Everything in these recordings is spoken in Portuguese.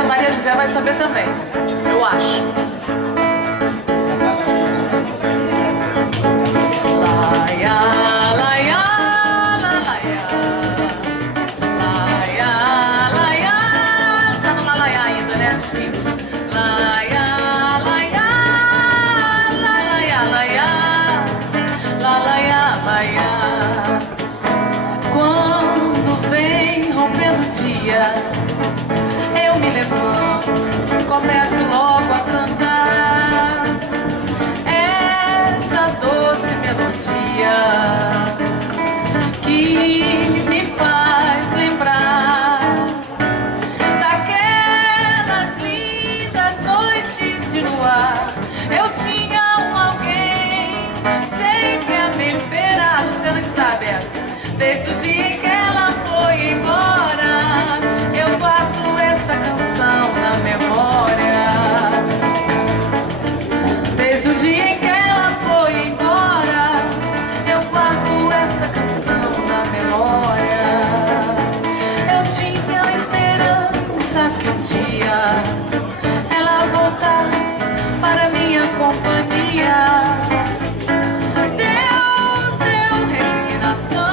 a Maria José vai saber também, eu acho. Laia, laia, laia, laia, laia. Tá no laia ainda, né? Difícil. Laia, laia, laia, laia, laia, laia. Quando vem rompendo o dia, eu me levanto, começo logo a cantar essa doce melodia que me faz lembrar daquelas lindas noites de luar. Eu tinha alguém sempre a me esperar. Luciana que sabe essa. Desde o dia em que ela foi embora, eu guardo essa canção na memória. Desde o dia em que ela foi embora, eu guardo essa canção na memória. Eu tinha a esperança que um dia ela voltasse para minha companhia. Deus deu resignação.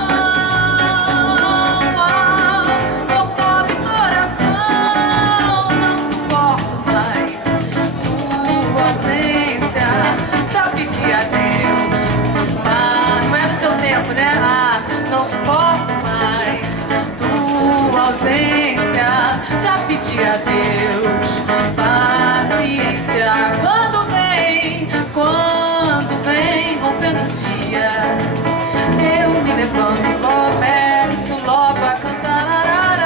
Não suporto mais tua ausência. Já pedi a Deus paciência. Quando vem rompendo o dia, eu me levanto e começo logo a cantar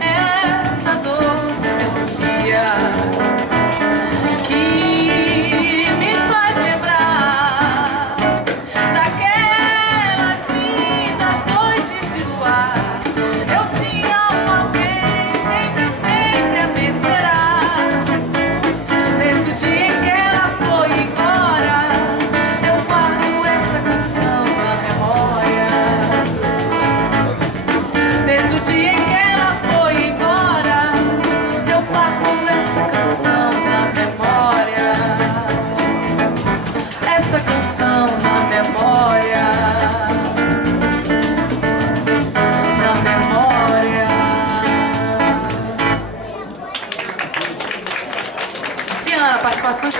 essa doce melodia que me faz lembrar daquelas lindas noites de luar. Eu tinha alguém sempre a me esperar. Desde o dia em que ela foi embora, eu guardo essa canção na memória. Desde o dia em que ela foi embora, eu guardo essa canção na memória. Essa canção na memória. Na memória. Luciana, participação especial.